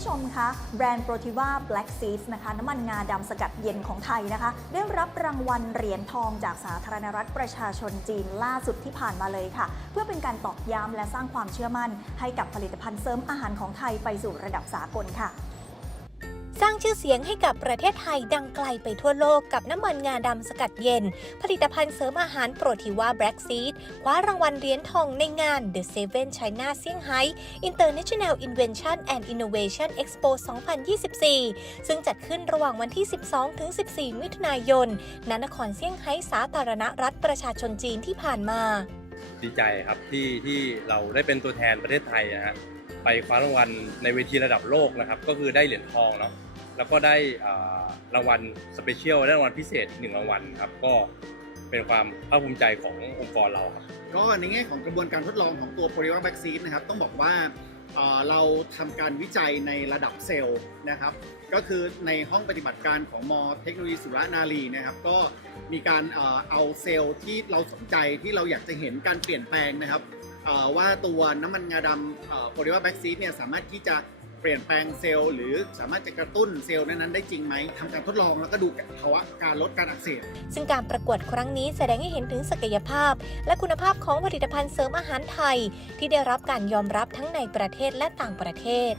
ผู้ชมคะแบรนด์ Protiva Black Seeds นะคะน้ำมันงาดำสกัดเย็นของไทยนะคะ ได้รับรางวัลเหรียญทองจากสาธารณรัฐประชาชนจีนล่าสุดที่ผ่านมาเลยค่ะ เพื่อเป็นการตอกย้ำและสร้างความเชื่อมั่น ให้กับผลิตภัณฑ์เสริมอาหารของไทยไปสู่ระดับสากลค่ะ สร้างชื่อเสียงให้กับประเทศไทยดังไกลไปทั่วโลกกับน้ำมันงาดำสกัดเย็น ผลิตภัณฑ์เสริมอาหารโปรทีว่าแบล็กซีดคว้ารางวัลเหรียญทองในงาน The Seven China Shanghai International Invention and Innovation Expo 2024 ซึ่งจัดขึ้นระหว่างวันที่ 12-14 มิถุนายนณนครเซี่ยงไฮ้สาธารณรัฐประชาชนจีนที่ผ่านมาดีใจครับที่ที่เราได้เป็นตัวแทนประเทศไทยนะฮะไปคว้ารางวัลในเวทีระดับโลกนะครับ ก็คือได้เหรียญทองเนาะ แล้วก็ได้รางวัลสเปเชียลได้รางวัลพิเศษอีกหนึ่งรางวัลครับก็เป็นความภาคภูมิใจขององค์กรเราครับก็ในแง่ของกระบวนการทดลองของตัว p o l y m e r vaccine นะครับต้องบอกว่าเราทำการวิจัยในระดับเซลล์นะครับ ก็คือในห้องปฏิบัติการของมอเทคโนโลยีสุรนารีนะครับ ก็มีการเอาเซลล์ที่เราสนใจที่เราอยากจะเห็นการเปลี่ยนแปลงนะครับว่าตัวน้ำมันงาดำ p o l y m e r vaccine เนี่ยสามารถที่จะ เปลี่ยนแปลงเซลล์หรือสามารถจะกระตุ้นเซลล์นั้นๆได้จริงไหมทำการทดลองแล้วก็ดูภาวะการลดการอักเสบซึ่งการประกวดครั้งนี้แสดงให้เห็นถึงศักยภาพ และคุณภาพของผลิตภัณฑ์เสริมอาหารไทย ที่ได้รับการยอมรับทั้งในประเทศและต่างประเทศ